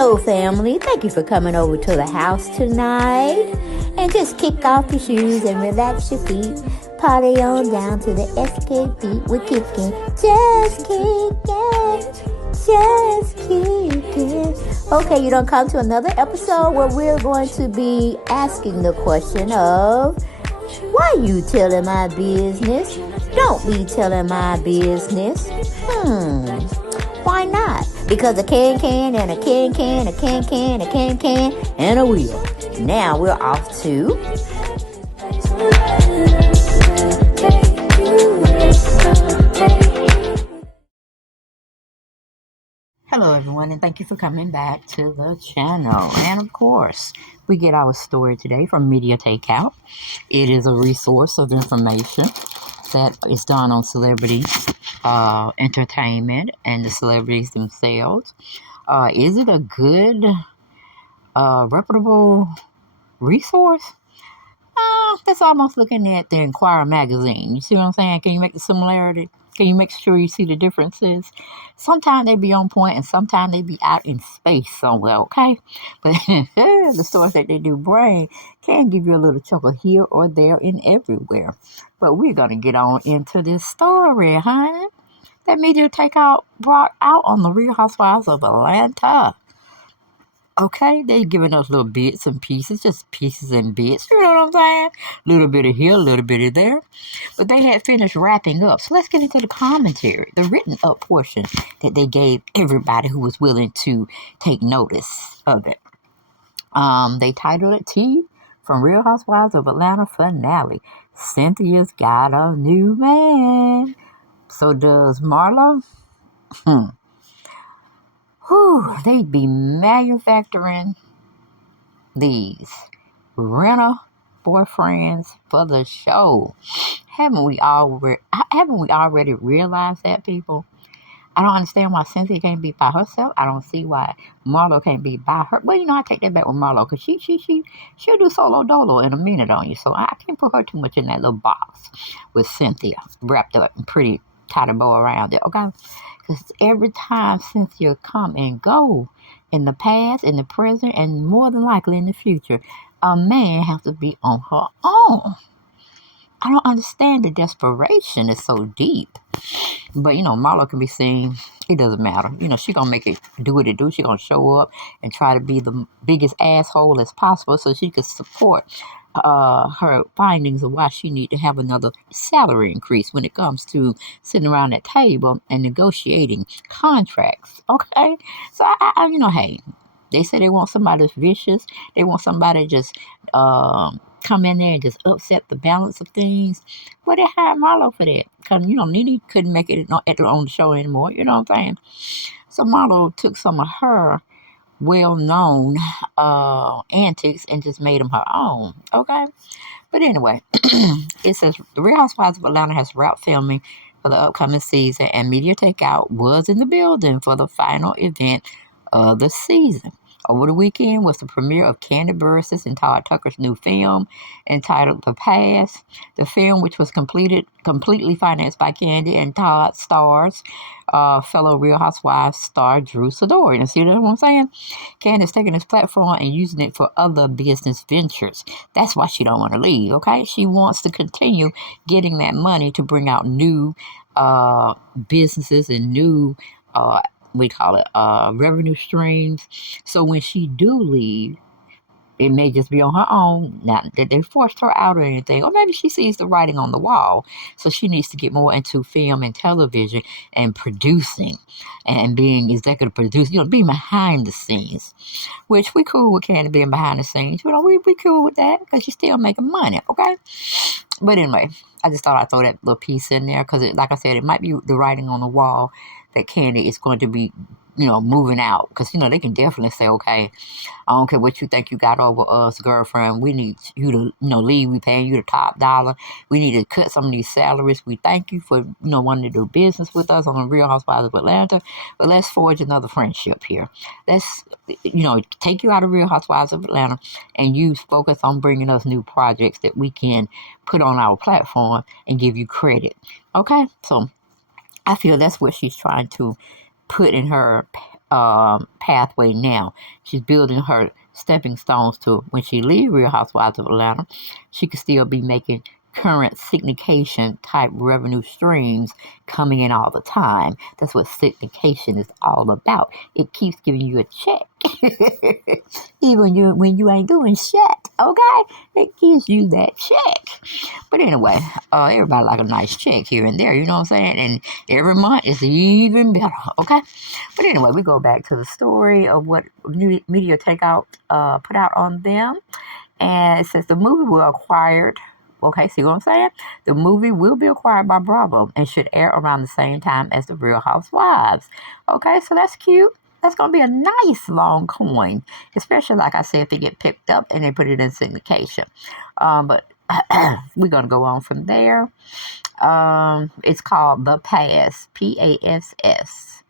Hello, family. Thank you for coming over to the house tonight. And just kick off your shoes and relax your feet. Party on down to the SK beat. We're kicking. Just kicking. Just kicking. Okay, you don't come to another episode where we're going to be asking the question of, why you telling my business? Don't be telling my business. Why not? Because a can and a can, a can, and a wheel. Now we're off to... Hello, everyone, and thank you for coming back to the channel. And, of course, we get our story today from Media Takeout. It is a resource of information that is done on celebrity entertainment and the celebrities themselves. Is it a good, reputable resource? That's almost looking at the Inquirer magazine. You see what I'm saying? Can you make the similarity? Can you make sure you see the differences? Sometimes they be on point and sometimes they be out in space somewhere, okay? But the stories that they do bring can give you a little chuckle here or there and everywhere. But we're going to get on into this story, honey. That Media Takeout brought out on the Real Housewives of Atlanta. Okay, they giving us little bits and pieces, just pieces and bits, you know what I'm saying? A little bit of here, a little bit of there. But they had finished wrapping up. So let's get into the commentary, the written up portion that they gave everybody who was willing to take notice of it. They titled it T from Real Housewives of Atlanta Finale. Cynthia's got a new man. So does Marlo? They'd be manufacturing these renter boyfriends for the show. Haven't we already realized that, people? I don't understand why Cynthia can't be by herself. I don't see why Marlo can't be by her. Well, I take that back with Marlo, because she'll do solo dolo in a minute on you. So I can't put her too much in that little box with Cynthia wrapped up and pretty tight a bow around it, okay? Because every time Cynthia come and go, in the past, in the present, and more than likely in the future, a man has to be on her own. I don't understand the desperation. It's so deep. But, Marlo can be seen. It doesn't matter. She going to make it do what it do. She going to show up and try to be the biggest asshole as possible so she can support her findings of why she need to have another salary increase when it comes to sitting around that table and negotiating contracts. Okay? So, hey, they say they want somebody that's vicious. They want somebody just come in there and just upset the balance of things. Well, they hired Marlo for that. Because, Nene couldn't make it on the show anymore. You know what I'm saying? So Marlo took some of her well-known antics and just made them her own, okay? But anyway, it says the Real Housewives of Atlanta has wrapped filming for the upcoming season, and Media Takeout was in the building for the final event of the season. Over the weekend was the premiere of Candy Burris and Todd Tucker's new film entitled The Past. The film, which was completely financed by Candy and Todd, stars fellow Real Housewives star Drew Sidori. You see what I'm saying? Candy's taking this platform and using it for other business ventures. That's why she don't want to leave, okay? She wants to continue getting that money to bring out new businesses and new revenue streams. So when she do leave, it may just be on her own. Not that they forced her out or anything. Or maybe she sees the writing on the wall. So she needs to get more into film and television and producing and being executive producer, being behind the scenes. Which we cool with Candy being behind the scenes. We cool with that because she's still making money, okay? But anyway, I just thought I'd throw that little piece in there because, like I said, it might be the writing on the wall that Candy is going to be, moving out. Because, they can definitely say, okay, I don't care what you think you got over us, girlfriend. We need you to, leave. We paying you the top dollar. We need to cut some of these salaries. We thank you for, wanting to do business with us on the Real Housewives of Atlanta. But let's forge another friendship here. Let's, take you out of Real Housewives of Atlanta and you focus on bringing us new projects that we can put on our platform and give you credit. Okay? So I feel that's what she's trying to put in her pathway now. She's building her stepping stones to when she leaves Real Housewives of Atlanta, she could still be making current syndication type revenue streams coming in all the time. That's what syndication is all about. It keeps giving you a check. Even when you ain't doing shit, okay? It gives you that check. But anyway, everybody like a nice check here and there, you know what I'm saying? And every month is even better, okay? But anyway, we go back to the story of what New Media Takeout put out on them. And it says the movie will acquired. Okay, see what I'm saying? The movie will be acquired by Bravo and should air around the same time as The Real Housewives. Okay, so that's cute. That's going to be a nice long coin, especially, like I said, if they get picked up and they put it in syndication. But we're going to go on from there. It's called The Pass, Pass.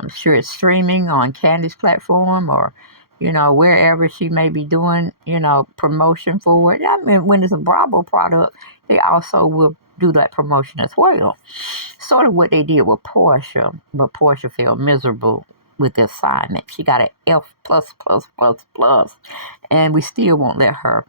I'm sure it's streaming on Candy's platform or, wherever she may be doing, promotion for it. I mean, when it's a Bravo product, they also will do that promotion as well. Sort of what they did with Portia, but Portia felt miserable with the assignment. She got an F++++, and we still won't let her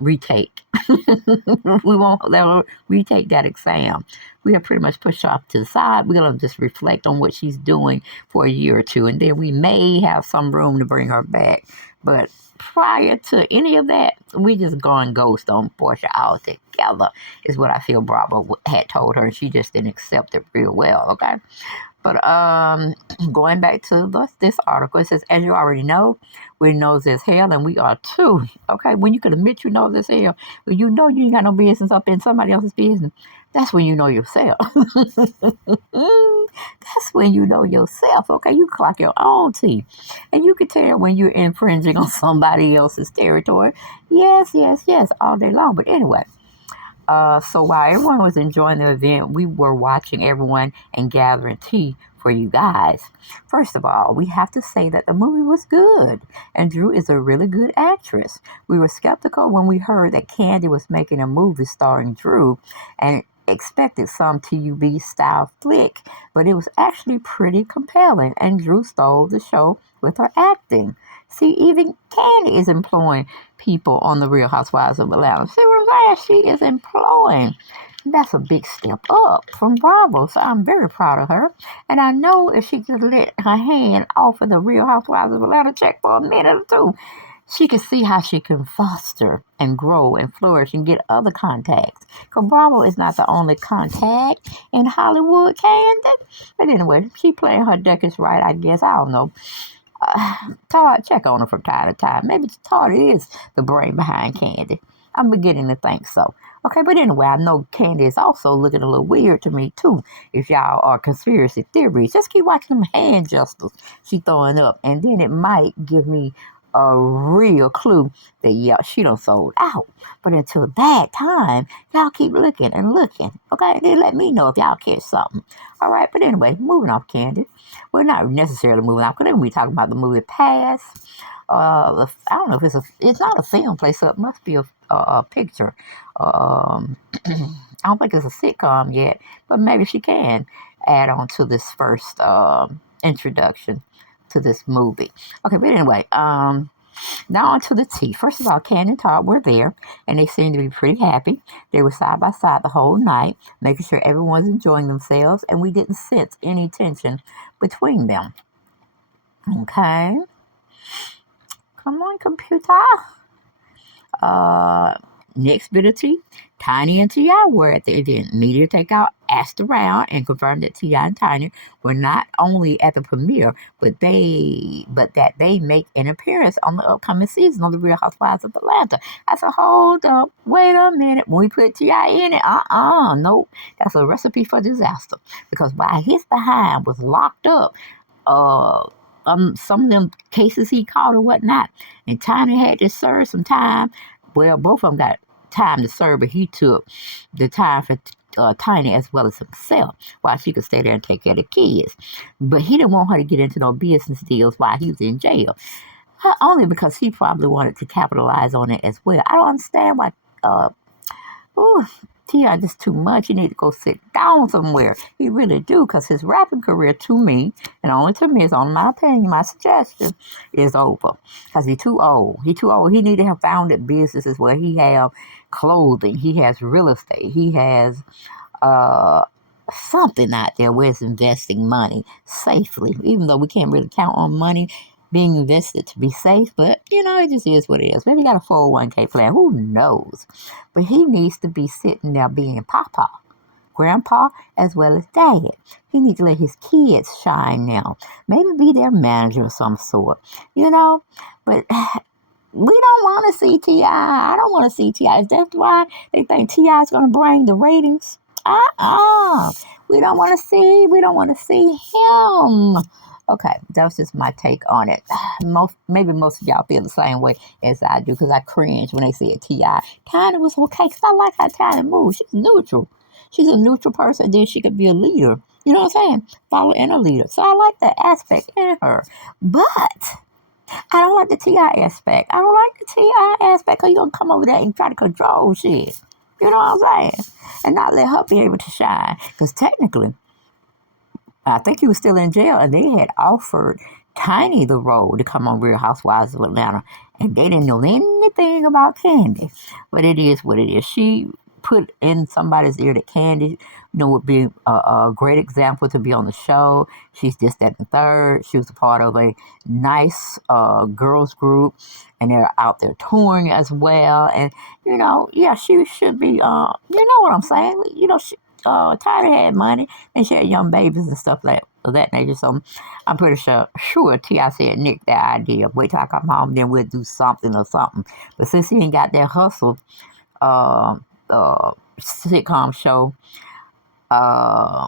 retake. We won't let her retake that exam. We have pretty much pushed her off to the side. We're going to just reflect on what she's doing for a year or two, and then we may have some room to bring her back. But prior to any of that, we just gone ghost on Portia altogether, is what I feel Bravo had told her, and she just didn't accept it real well, okay? But going back to this article, it says, as you already know, we're nosy as hell, and we are too. Okay, when you can admit you nosy as hell, when you know you ain't got no business up in somebody else's business, that's when you know yourself. That's when you know yourself. Okay, you clock your own teeth, and you can tell when you're infringing on somebody else's territory. Yes, all day long. But anyway. So while everyone was enjoying the event, we were watching everyone and gathering tea for you guys. First of all, we have to say that the movie was good, and Drew is a really good actress. We were skeptical when we heard that Candy was making a movie starring Drew, and expected some TUB style flick, but it was actually pretty compelling, and Drew stole the show with her acting. See, even Candy is employing people on The Real Housewives of Atlanta. See what I'm saying? She is employing. That's a big step up from Bravo, so I'm very proud of her. And I know if she just let her hand off of The Real Housewives of Atlanta check for a minute or two, she can see how she can foster and grow and flourish and get other contacts. Because Bravo is not the only contact in Hollywood, Candy. But anyway, she playing her ducats right, I guess. I don't know. Todd, check on her from time to time. Maybe Todd is the brain behind Candy. I'm beginning to think so. Okay, but anyway, I know Candy is also looking a little weird to me, too. If y'all are conspiracy theories, just keep watching them hand gestures she throwing up, and then it might give me a real clue that, yeah, she done sold out. But until that time, y'all keep looking and looking, okay? Then let me know if y'all catch something. All right, but anyway, moving off Candy. Well, not necessarily moving off, because then we talking about the movie Pass. I don't know if it's not a film place, so it must be a picture. I don't think it's a sitcom yet, but maybe she can add on to this first introduction to this movie. Okay, but anyway, now on to the tea. First of all, Ken and Todd were there, and they seemed to be pretty happy. They were side by side the whole night, making sure everyone's enjoying themselves, and we didn't sense any tension between them. Okay. Come on, computer. Next bit of tea. Tiny and T.I. were at the event. Media Takeout asked around and confirmed that T.I. and Tiny were not only at the premiere, but that they make an appearance on the upcoming season of The Real Housewives of Atlanta. I said, hold up, wait a minute. When we put T.I. in it, nope. That's a recipe for disaster. Because while his behind was locked up, some of them cases he caught or whatnot, and Tiny had to serve some time. Well, both of them got time to serve, but he took the time for Tiny as well as himself while she could stay there and take care of the kids. But he didn't want her to get into no business deals while he was in jail. Only because he probably wanted to capitalize on it as well. I don't understand why T.I. just too much. He need to go sit down somewhere. He really do, because his rapping career, to me, and only to me, it's only my opinion, my suggestion, is over. Because he too old. He too old. He need to have founded businesses where he have clothing. He has real estate. He has uh, something out there where it's investing money safely. Even though we can't really count on money being invested to be safe, but it just is what it is. Maybe he got a 401k plan, who knows? But he needs to be sitting there being papa, grandpa, as well as dad. He needs to let his kids shine now. Maybe be their manager of some sort, But we don't want to see T.I. I don't want to see T.I. Is that why they think T.I. is going to bring the ratings? We don't want to see him. Okay, that's just my take on it. Maybe most of y'all feel the same way as I do, because I cringe when they say T.I. Tiny was okay, because I like how Tiny moves. She's neutral. She's a neutral person, then she could be a leader. You know what I'm saying? Following a leader. So I like that aspect in her. But I don't like the T.I. aspect. I don't like the T.I. aspect, because you're going to come over there and try to control shit. You know what I'm saying? And not let her be able to shine. Because technically, I think he was still in jail, and they had offered Tiny the role to come on Real Housewives of Atlanta, and they didn't know anything about Candy. But it is what it is. She put in somebody's ear that Candy, would be a great example to be on the show. She's just at the third. She was a part of a nice girls group, and they're out there touring as well. And she should be. You know what I'm saying? Tiny had money, and she had young babies and stuff like that nature. So I'm pretty sure T.I. said, Nick, that idea. Wait till I come home, then we'll do something or something. But since he ain't got that hustle sitcom show,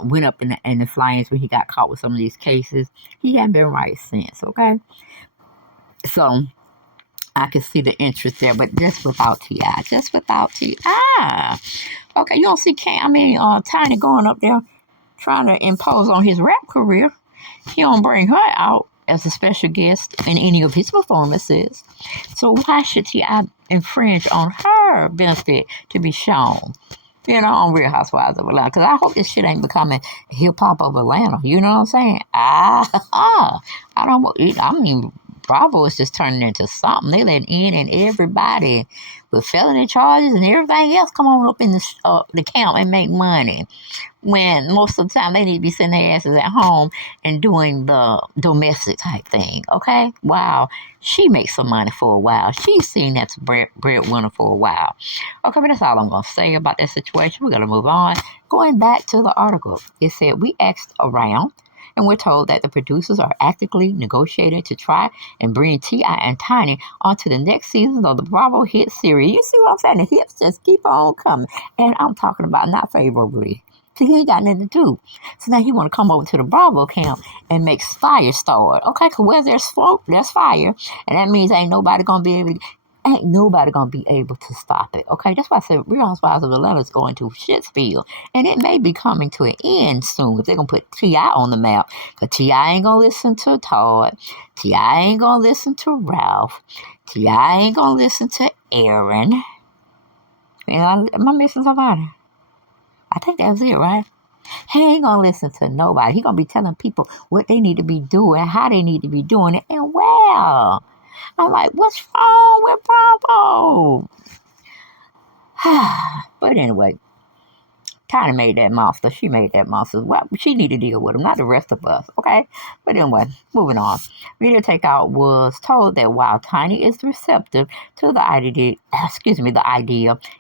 went up in the flames when he got caught with some of these cases, he hadn't been right since, okay? So I can see the interest there, but just without T.I. Okay, you don't see Tiny going up there trying to impose on his rap career. He don't bring her out as a special guest in any of his performances. So why should T.I. infringe on her benefit to be shown? On Real Housewives of Atlanta. Because I hope this shit ain't becoming hip-hop of Atlanta. You know what I'm saying? Bravo is just turning into something. They let in and everybody with felony charges and everything else come on up in the camp and make money. When most of the time they need to be sitting their asses at home and doing the domestic type thing. Okay? Wow. She makes some money for a while. She's seen that's breadwinner for a while. Okay, but that's all I'm going to say about that situation. We're going to move on. Going back to the article, it said, we asked around, and we're told that the producers are actively negotiating to try and bring T.I. and Tiny onto the next season of the Bravo hit series. You see what I'm saying? The hits just keep on coming. And I'm talking about not favorably. See, he ain't got nothing to do. So now he want to come over to the Bravo camp and make fire start. Okay, because where there's smoke, there's fire. And that means ain't nobody going to be able to stop it. Okay, that's why I said Real Housewives of Atlanta is going to shitspiel. And it may be coming to an end soon if they're going to put T.I. on the map. Because T.I. ain't going to listen to Todd. T.I. ain't going to listen to Ralph. T.I. ain't going to listen to Aaron. Am I missing somebody? I think that was it, right? He ain't going to listen to nobody. He going to be telling people what they need to be doing, how they need to be doing it. And well, I'm like, what's wrong with Bravo? But anyway, Tiny made that monster. She made that monster. Well, she need to deal with him, not the rest of us, okay? But anyway, moving on. Media Takeout was told that while Tiny is receptive to the idea,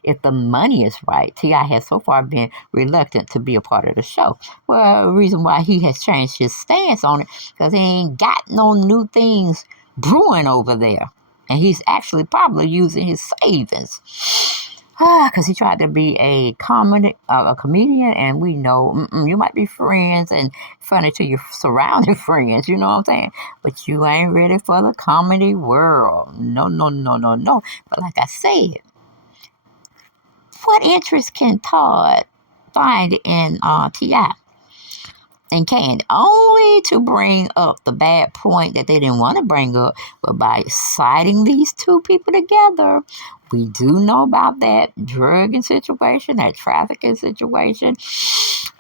if the money is right, T.I. has so far been reluctant to be a part of the show. Well, the reason why he has changed his stance on it, because he ain't got no new things brewing over there. And he's actually probably using his savings. Because he tried to be a comedian, and we know you might be friends and funny to your surrounding friends, you know what I'm saying? But you ain't ready for the comedy world. No. But like I said, what interest can Todd find in T.I.? and Candy, only to bring up the bad point that they didn't want to bring up, but by citing these two people together, we do know about that drugging situation, that trafficking situation,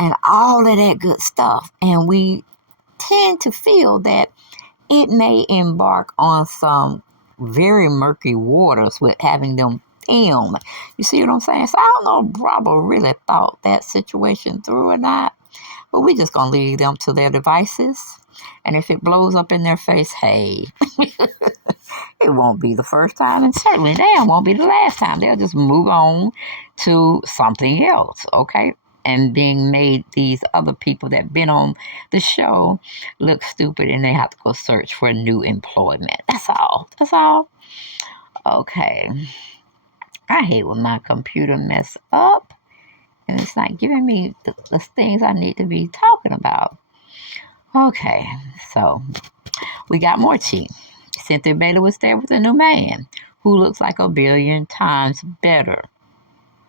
and all of that good stuff. And we tend to feel that it may embark on some very murky waters with having them film. You see what I'm saying? So I don't know if Bravo really thought that situation through or not. But we're just going to leave them to their devices. And if it blows up in their face, hey, it won't be the first time. And certainly damn won't be the last time. They'll just move on to something else, okay? And being made these other people that been on the show look stupid and they have to go search for new employment. That's all. That's all. Okay. I hate when my computer mess up. And it's not giving me the things I need to be talking about. Okay, so we got more tea. Cynthia Bailey was there with a new man who looks like a billion times better.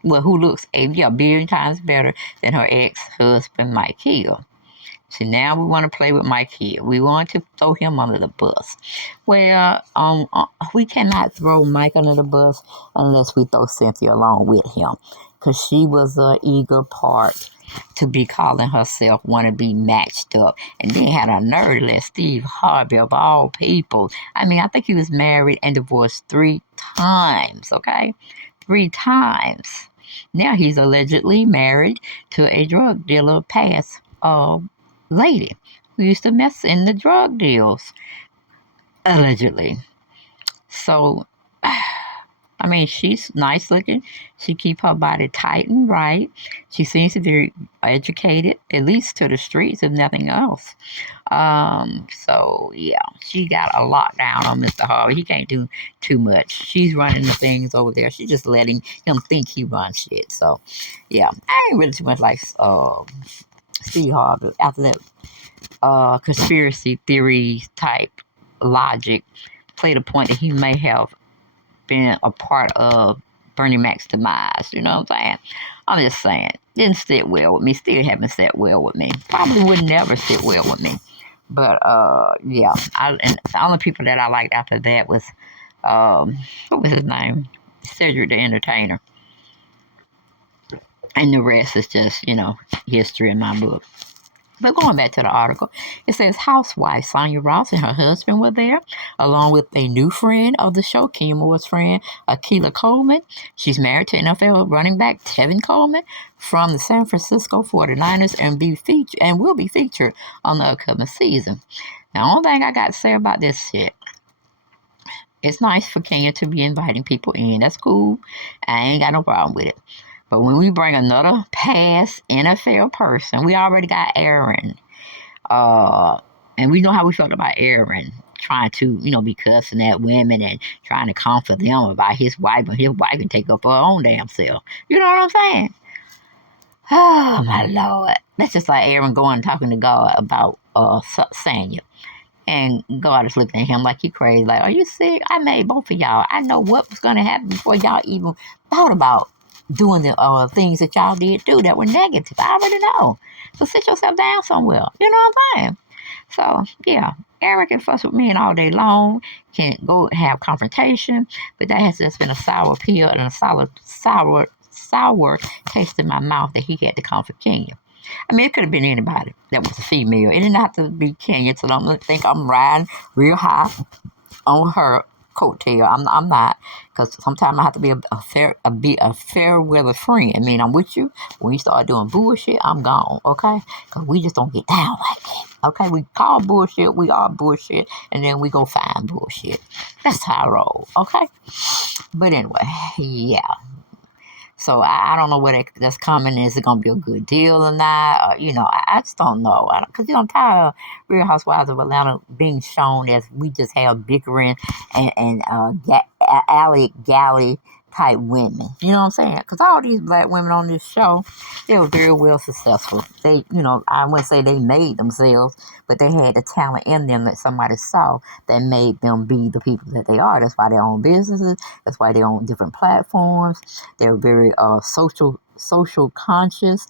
Well, who looks a billion times better than her ex-husband, Mike Hill. So now we want to play with Mike Hill. We want to throw him under the bus. Well, we cannot throw Mike under the bus unless we throw Cynthia along with him. Because she was an eager part to be calling herself want to be matched up. And then had a nerve to let Steve Harvey, of all people. I mean, I think he was married and divorced 3 times, okay? 3 times. Now he's allegedly married to a drug dealer past lady who used to mess in the drug deals, allegedly. So, I mean, she's nice looking. She keep her body tight and right. She seems to be educated, at least to the streets, if nothing else. So yeah, she got a lockdown on Mr. Harvey. He can't do too much. She's running the things over there. She's just letting him think he runs shit. So yeah, I ain't really too much like Steve Harvey after that conspiracy theory type logic played a point that he may have been a part of Bernie Mac's demise. You know what I'm saying? I'm just saying. Didn't sit well with me. Still haven't sat well with me. Probably would never sit well with me. But yeah. And the only people that I liked after that was what was his name? Cedric the Entertainer. And the rest is just, history in my book. But going back to the article, it says housewife Sonia Ross and her husband were there, along with a new friend of the show, Kenya Moore's friend, Akila Coleman. She's married to NFL running back Tevin Coleman from the San Francisco 49ers and will be featured on the upcoming season. Now, the only thing I got to say about this shit, it's nice for Kenya to be inviting people in. That's cool. I ain't got no problem with it. But when we bring another past NFL person, we already got Aaron. And we know how we felt about Aaron trying to, be cussing at women and trying to comfort them about his wife, and his wife can take up her own damn self. You know what I'm saying? Oh, my Lord. That's just like Aaron going and talking to God about Sanya. And God is looking at him like he crazy. Like, are you sick? I made both of y'all. I know what was going to happen before y'all even thought about doing the things that y'all did do that were negative. I already know. So sit yourself down somewhere. You know what I'm saying? So, yeah, Aaron can fuss with me all day long, can go have confrontation, but that has just been a sour pill and a sour taste in my mouth that he had to comfort Kenya. I mean, it could have been anybody that was a female. It didn't have to be Kenya, so don't think I'm riding real high on her coattail. I'm not, because sometimes I have to be a fair weather friend. I mean, I'm with you. When you start doing bullshit, I'm gone, okay? Because we just don't get down like that, okay? We call bullshit, we are bullshit, and then we go find bullshit. That's how I roll, okay? But anyway, yeah. So I don't know where that's coming. Is it going to be a good deal or not? I just don't know. Because, I'm tired of Real Housewives of Atlanta being shown as we just have bickering and alley galley type women. You know what I'm saying? Because all these black women on this show, they were very well successful. They, I wouldn't say they made themselves, but they had the talent in them that somebody saw that made them be the people that they are. That's why they own businesses. That's why they own different platforms. They're very social conscious.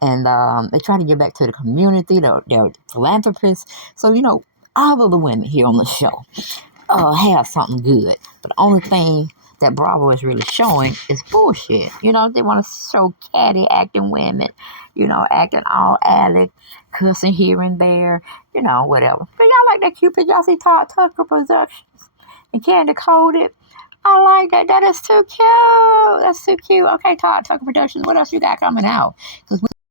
And they try to give back to the community. They're philanthropists. So, you know, all of the women here on the show have something good. But the only thing that Bravo is really showing is bullshit. You know, they want to show catty acting women, you know, acting all alley, cussing here and there, you know, whatever. But y'all like that Cupid. Y'all see Todd Tucker Productions and Candy Coated. I like that. That is too cute. That's too cute. Okay, Todd Tucker Productions. What else you got coming out? Because